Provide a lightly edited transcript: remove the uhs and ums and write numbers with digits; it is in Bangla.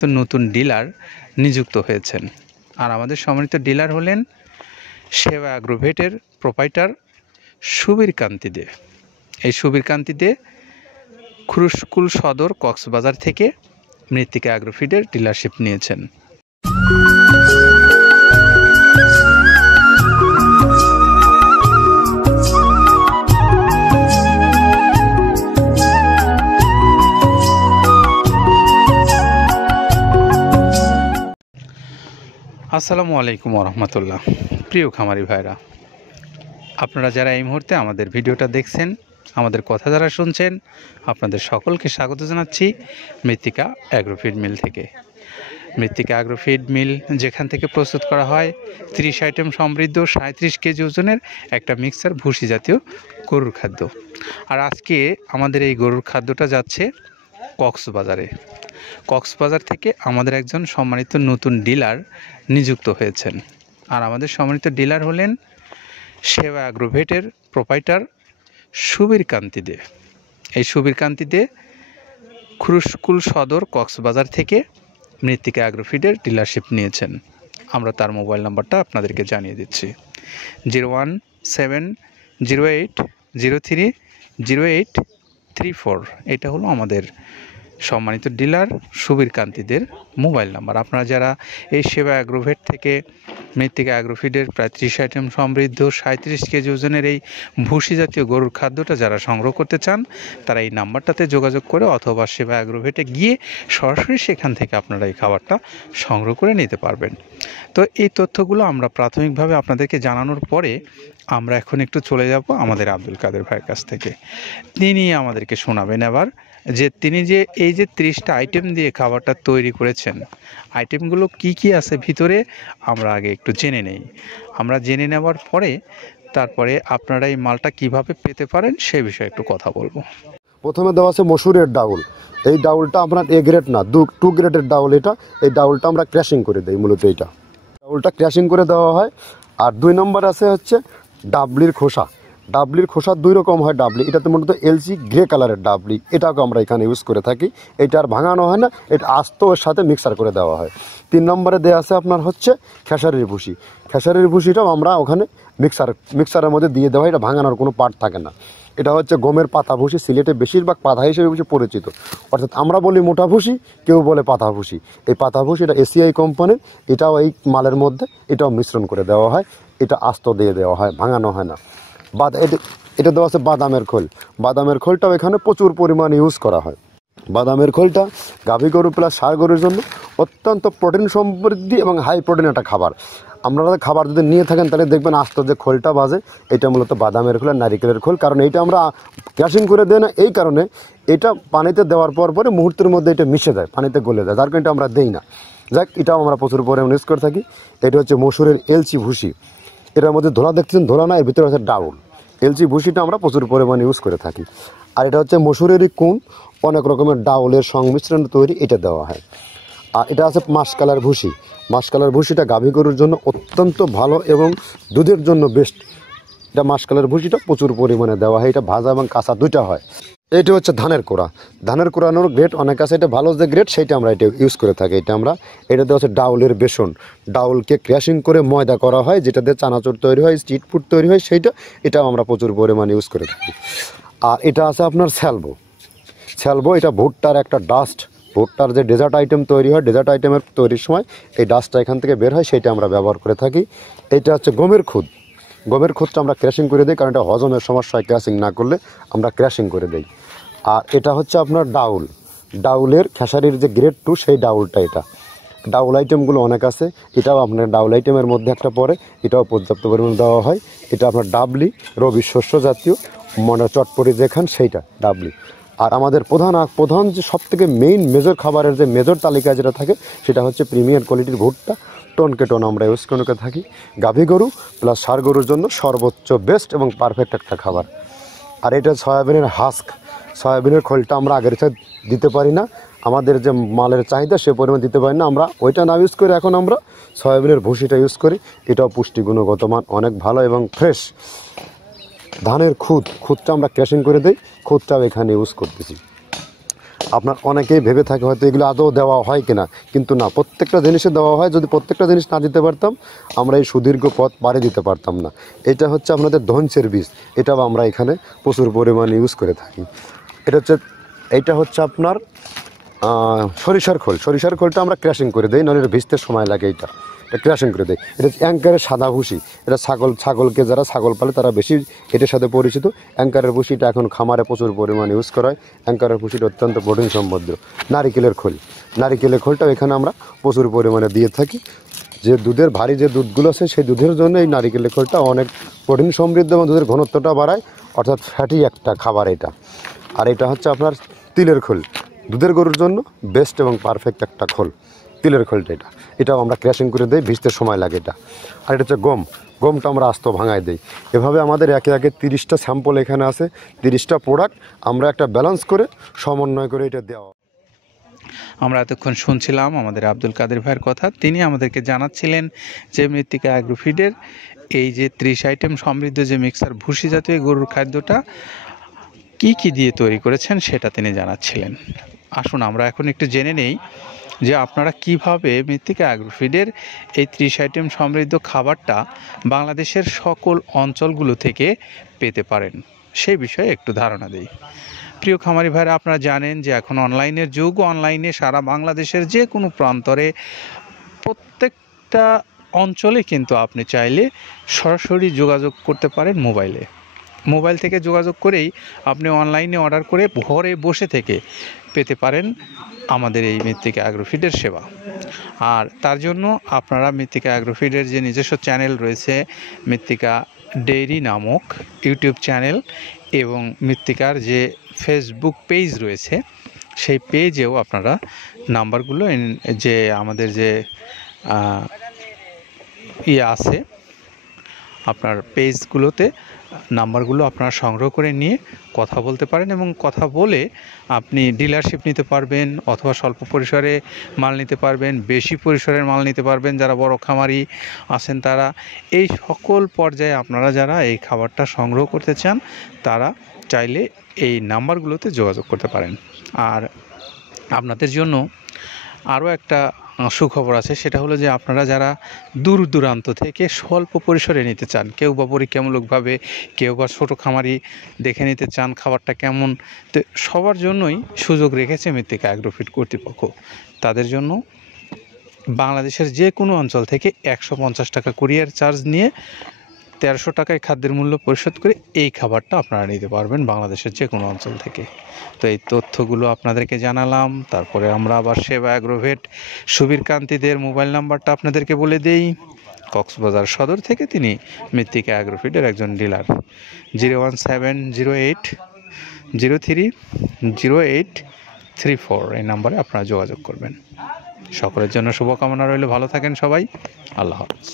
নতুন ডিলার নিযুক্ত হয়েছেন। আর আমাদের সম্মানিত ডিলার হলেন সেবা অ্যাগ্রোভেটের প্রোপাইটার সুবীর কান্তি দে। এই সুবীর কান্তি দে খুরুশকুল সদর কক্সবাজার থেকে মৃত্তিকা অ্যাগ্রোফিডের ডিলারশিপ নিয়েছেন। আসসালামু আলাইকুম রহমতুল্লাহ। প্রিয় খামারি ভাইরা, আপনারা যারা এই মুহূর্তে আমাদের ভিডিওটা দেখছেন, আমাদের কথা যারা শুনছেন, আপনাদের সকলকে স্বাগত জানাচ্ছি মৃত্তিকা অ্যাগ্রোফিড মিল থেকে। মৃত্তিকা অ্যাগ্রোফিড মিল যেখান থেকে প্রস্তুত করা হয় 30 আইটেম সমৃদ্ধ 37 কেজি ওজনের একটা মিক্সার ভুসি জাতীয় গরুর খাদ্য। আর আজকে আমাদের এই গরুর খাদ্যটা যাচ্ছে কক্সবাজারে। কক্সবাজার থেকে আমাদের একজন সম্মানিত নতুন ডিলার নিযুক্ত হয়েছেন। আর আমাদের সম্মানিত ডিলার হলেন সেবা অ্যাগ্রোভেটের প্রোপাইটার সুবীর কান্তি দে। এই সুবীর কান্তি দে খুরুশকুল সদর কক্সবাজার থেকে মৃত্তিকা অ্যাগ্রোফিডের ডিলারশিপ নিয়েছেন। আমরা তার মোবাইল নাম্বারটা আপনাদেরকে জানিয়ে দিচ্ছি, 01708030834। এটা হলো আমাদের সম্মানিত ডিলার সুবীর কান্তিদের মোবাইল নাম্বার। আপনারা যারা এই সেবা অ্যাগ্রোভেট থেকে মৃত্তিকা অ্যাগ্রোফিডের প্রায় 30 আইটেম সমৃদ্ধ 37 কেজি ওজনের এই ভুসি জাতীয় গরুর খাদ্যটা যারা সংগ্রহ করতে চান, তারা এই নাম্বারটাতে যোগাযোগ করে অথবা সেবা অ্যাগ্রোভেটে গিয়ে সরাসরি সেখান থেকে আপনারা এই খাবারটা সংগ্রহ করে নিতে পারবেন। তো এই তথ্যগুলো আমরা প্রাথমিকভাবে আপনাদেরকে জানানোর পরে আমরা এখন একটু চলে যাব আমাদের আব্দুল কাদের ভাইয়ের কাছ থেকে। তিনি আমাদেরকে শোনাবেন এবার যে তিনি যে এই যে 30টা আইটেম দিয়ে খাবারটা তৈরি করেছেন, আইটেমগুলো কি কি আছে ভিতরে আমরা আগে একটু জেনে নেই। আমরা জেনে নেওয়ার পরে তারপরে আপনারা এই মালটা কিভাবে পেতে পারেন সে বিষয়ে একটু কথা বলবো। প্রথমে দেওয়া আছে মসুরের ডাউল। এই ডাউলটা আপনার এ গ্রেড না, 2 গ্রেডের ডাউল এটা। এই ডাউলটা আমরা ক্র্যাশিং করে দিই, মূলত এইটা ডাউলটা ক্র্যাশিং করে দেওয়া হয়। আর 2 নম্বর আছে হচ্ছে ডাবলির খোসা। ডাবলির খোসা 2 রকম হয় ডাবলি, এটাতে মূলত এলসি গ্রে কালারের ডাবলি, এটাকে আমরা এখানে ইউজ করে থাকি। এটা আর ভাঙানো হয় না, এটা আস্ত ওর সাথে মিক্সার করে দেওয়া হয়। 3 নম্বরে দেওয়া আছে আপনার হচ্ছে খেসারির ভুসি। খেসারির ভুসিটাও আমরা ওখানে মিক্সারের মধ্যে দিয়ে দেওয়া হয়, এটা ভাঙানোর কোনো পার্ট থাকে না। এটা হচ্ছে গমের পাতা ভুসি, সিলেটে বেশিরভাগ পাতা হিসেবে পরিচিত। অর্থাৎ আমরা বলি মোটা ভুসি, কেউ বলে পাতা ভুসি। এই পাতা ভুসি এটা এসিআই কোম্পানির, এটাও এই মালের মধ্যে এটাও মিশ্রণ করে দেওয়া হয়, এটা আস্ত দিয়ে দেওয়া হয়, ভাঙানো হয় না। এটা দেওয়া আছে বাদামের খোল। বাদামের খোলটাও এখানে প্রচুর পরিমাণে ইউজ করা হয়। বাদামের খোলটা গাভী গরু প্লাস ষাঁড় গরুর জন্য অত্যন্ত প্রোটিন সমৃদ্ধি এবং হাই প্রোটিন একটা খাবার। আপনারা খাবার যদি নিয়ে থাকেন তাহলে দেখবেন আস্ত যে খোলটা বাজে, এটা মূলত বাদামের খোল আর নারিকেলের খোল। কারণ এইটা আমরা ক্র্যাশিং করে দেয় না, এই কারণে এটা পানিতে দেওয়ার পরে মুহূর্তের মধ্যে এটা মিশে যায়, পানিতে গলে যায়, যার কারণে এটা আমরা দেই না। যাক, এটাও আমরা প্রচুর পরিমাণে ইউজ করে থাকি। এটা হচ্ছে মসুরের এলচি ভুসি। এটার মধ্যে ধোলা দেখছেন, ধোলা না, এর ভিতরে আছে ডাউল। এলচি ভুসিটা আমরা প্রচুর পরিমাণে ইউজ করে থাকি। আর এটা হচ্ছে মসুরেরই কুন, অনেক রকমের ডাউলের সংমিশ্রণ তৈরি, এটা দেওয়া হয়। আর এটা আছে মাসকালার ভুসি। মাসকালার ভুসিটা গাভী গরুর জন্য অত্যন্ত ভালো এবং দুধের জন্য বেস্ট। এটা মাসকালার ভুসিটা প্রচুর পরিমাণে দেওয়া হয়, এটা ভাজা এবং কাঁচা দুইটা হয়। এটা হচ্ছে ধানের কোড়া। ধানের কোড়ানোর গ্রেড অনেক আছে, এটা ভালো যে গ্রেড সেইটা আমরা এটা ইউজ করে থাকি। এটা দেওয়া হচ্ছে ডাউলের বেসন। ডাউলকে ক্র্যাশিং করে ময়দা করা হয়, যেটা দিয়ে চানাচুর তৈরি হয়, স্ট্রিট ফুড তৈরি হয়, এটাও আমরা প্রচুর পরিমাণে ইউজ করে থাকি। আর এটা আছে আপনার স্যালবো। এটা ভুট্টার একটা ডাস্ট। ভুট্টার যে ডেজার্ট আইটেম তৈরি হয়, ডেজার্ট আইটেমের তৈরির সময় এই ডাস্টটা এখান থেকে বের হয়, সেইটা আমরা ব্যবহার করে থাকি। এটা হচ্ছে গমের খুদ। গমের খুদটা আমরা ক্র্যাশিং করে দিই, কারণ এটা হজমের সমস্যায় ক্র্যাশিং না করলে আমরা ক্র্যাশিং করে দিই। আর এটা হচ্ছে আপনার ডাউলের খেসারির যে গ্রেড 2 সেই ডাউলটা। এটা ডাউল আইটেমগুলো অনেক আছে, এটাও আপনার ডাউল আইটেমের মধ্যে একটা পড়ে, এটাও পর্যাপ্ত পরিমাণে দেওয়া হয়। এটা আপনার ডাবলি, রবি শস্য জাতীয়, চটপটি যেখান সেইটা ডাবলি। আর আমাদের প্রধান যে সবথেকে মেইন মেজর খাবারের যে মেজর তালিকায় যেটা থাকে, সেটা হচ্ছে প্রিমিয়ার কোয়ালিটির ভুট্টা। টনকে টন আমরা ইউজ করে থাকি। গাভী গরু প্লাস ষাঁড় গরুর জন্য সর্বোচ্চ বেস্ট এবং পারফেক্ট একটা খাবার। আর এটা সয়াবিনের হাস্ক। সয়াবিনের খোলটা আমরা আগের সাথে দিতে পারি না, আমাদের যে মালের চাহিদা সে পরিমাণ দিতে পারি না, আমরা ওইটা না ইউজ করে এখন আমরা সয়াবিনের ভুসিটা ইউজ করি। এটাও পুষ্টি গুণগত মান অনেক ভালো এবং ফ্রেশ। ধানের খুদটা আমরা ক্র্যাশিং করে দিই, খুদটাও এখানে ইউজ করতেছি। আপনার অনেকেই ভেবে থাকে হয়তো এগুলো আদৌ দেওয়া হয় কিনা, কিন্তু না, প্রত্যেকটা জিনিসে দেওয়া হয়। যদি প্রত্যেকটা জিনিস না দিতে পারতাম আমরা এই সুদীর্ঘ পথ পাড়ি দিতে পারতাম না। এটা হচ্ছে আপনাদের ধনচের বীজ, এটাও আমরা এখানে প্রচুর পরিমাণে ইউজ করে থাকি। এটা হচ্ছে আপনার সরিষার খোল। সরিষার খোলটা আমরা ক্র্যাশিং করে দিই, নাহলে এটা ভিজতে সময় লাগে। এটা ক্র্যাশিং করে দেয়। এটা হচ্ছে অ্যাঙ্কারের সাদা ভুসি। এটা ছাগলকে যারা ছাগল পালে তারা বেশি এটার সাথে পরিচিত। অ্যাঙ্কারের ভুসিটা এখন খামারে প্রচুর পরিমাণে ইউজ করা হয়। অ্যাঙ্কারের ভুসিটা অত্যন্ত প্রোটিন সমৃদ্ধ। নারিকেলের খোলটাও এখানে আমরা প্রচুর পরিমাণে দিয়ে থাকি। যে দুধের ভারী যে দুধগুলো আছে সেই দুধের জন্য এই নারিকেলের খোলটা অনেক প্রোটিন সমৃদ্ধ এবং দুধের ঘনত্বটা বাড়ায়, অর্থাৎ ফ্যাটি একটা খাবার এটা। আর এটা হচ্ছে আপনার তিলের খোল, দুধের গরুর জন্য বেস্ট এবং পারফেক্ট একটা খোল, তিলের খোলটা। এটাও আমরা ক্র্যাশিং করে দিই, ভিজতে সময় লাগে এটা। আর এটা হচ্ছে গমটা আমরা আস্ত ভাঙায় দিই। এভাবে আমাদের একে একে 30টা স্যাম্পল এখানে আছে, 30টা প্রোডাক্ট আমরা একটা ব্যালেন্স করে সমন্বয় করে এটা দেওয়া। আমরা এতক্ষণ শুনছিলাম আমাদের আব্দুল কাদের ভাইয়ের কথা। তিনি আমাদেরকে জানাচ্ছিলেন যে মৃত্তিকা অ্যাগ্রোফিডের এই যে 30 আইটেম সমৃদ্ধ যে মিক্সার ভুসি জাতীয় গরুর খাদ্যটা কি দিয়ে তৈরি করেছেন সেটা তিনি জানাচ্ছিলেন। আসুন আমরা এখন একটু জেনে নেই যে আপনারা কিভাবে মৃত্তিকা অ্যাগ্রোফিডের এই 30 আইটেম সমৃদ্ধ খাবারটা বাংলাদেশের সকল অঞ্চলগুলো থেকে পেতে পারেন, সেই বিষয়ে একটু ধারণা দেই। প্রিয় খামারি ভাইরা, আপনারা জানেন যে এখন অনলাইনের যুগ। অনলাইনে সারা বাংলাদেশের যে কোনো প্রান্তরে প্রত্যেকটা অঞ্চলে কিন্তু আপনি চাইলে সরাসরি যোগাযোগ করতে পারেন মোবাইল থেকে যোগাযোগ করেই আপনি অনলাইনে অর্ডার করে ঘরে বসে থেকে পেতে পারেন আমাদের এই মৃত্তিকা অ্যাগ্রোফিডের সেবা। আর তার জন্য আপনারা মৃত্তিকা অ্যাগ্রোফিডের যে নিজস্ব চ্যানেল রয়েছে, মৃত্তিকা ডেইরি নামক ইউটিউব চ্যানেল, এবং মৃত্তিকার যে ফেসবুক পেজ রয়েছে সেই পেজেও আপনারা নাম্বারগুলো যে আমাদের যে আছে আপনার পেজগুলোতে নাম্বারগুলো আপনারা সংগ্রহ করে নিয়ে কথা বলতে পারেন, এবং কথা বলে আপনি ডিলারশিপ নিতে পারবেন, অথবা স্বল্প পরিসরে মাল নিতে পারবেন, বেশি পরিসরের মাল নিতে পারবেন। যারা বড় খামারি আছেন তারা এই সকল পর্যায়ে আপনারা যারা এই খাবারটা সংগ্রহ করতে চান তারা চাইলে এই নাম্বারগুলোতে যোগাযোগ করতে পারেন। আর আপনাদের জন্য আরও একটা সুখবর আছে, সেটা হলো যে আপনারা যারা দূর দূরান্ত থেকে স্বল্প পরিসরে নিতে চান, কেউ বা পরীক্ষামূলকভাবে, কেউ বা ছোটো খামারি দেখে নিতে চান খাবারটা কেমন, তো সবার জন্যই সুযোগ রেখেছে মৃত্তিকা অ্যাগ্রোফিড কর্তৃপক্ষ। তাদের জন্য বাংলাদেশের যে কোনো অঞ্চল থেকে 150 টাকা কুরিয়ার চার্জ নিয়ে 1300 টাকায় খাদ্যের মূল্য পরিশোধ করে এই খাবারটা আপনারা নিতে পারবেন বাংলাদেশের যে কোনো অঞ্চল থেকে। তো এই তথ্যগুলো আপনাদেরকে জানালাম। তারপরে আমরা আবার সেবা অ্যাগ্রোভেট সুবীর কান্তিদের মোবাইল নাম্বারটা আপনাদেরকে বলে দেই। কক্সবাজার সদর থেকে তিনি মৃত্তিকা অ্যাগ্রোফিডের একজন ডিলার। 01708030834 এই নাম্বারে আপনারা যোগাযোগ করবেন। সকলের জন্য শুভকামনা রইল। ভালো থাকেন সবাই। আল্লাহ হাফেজ।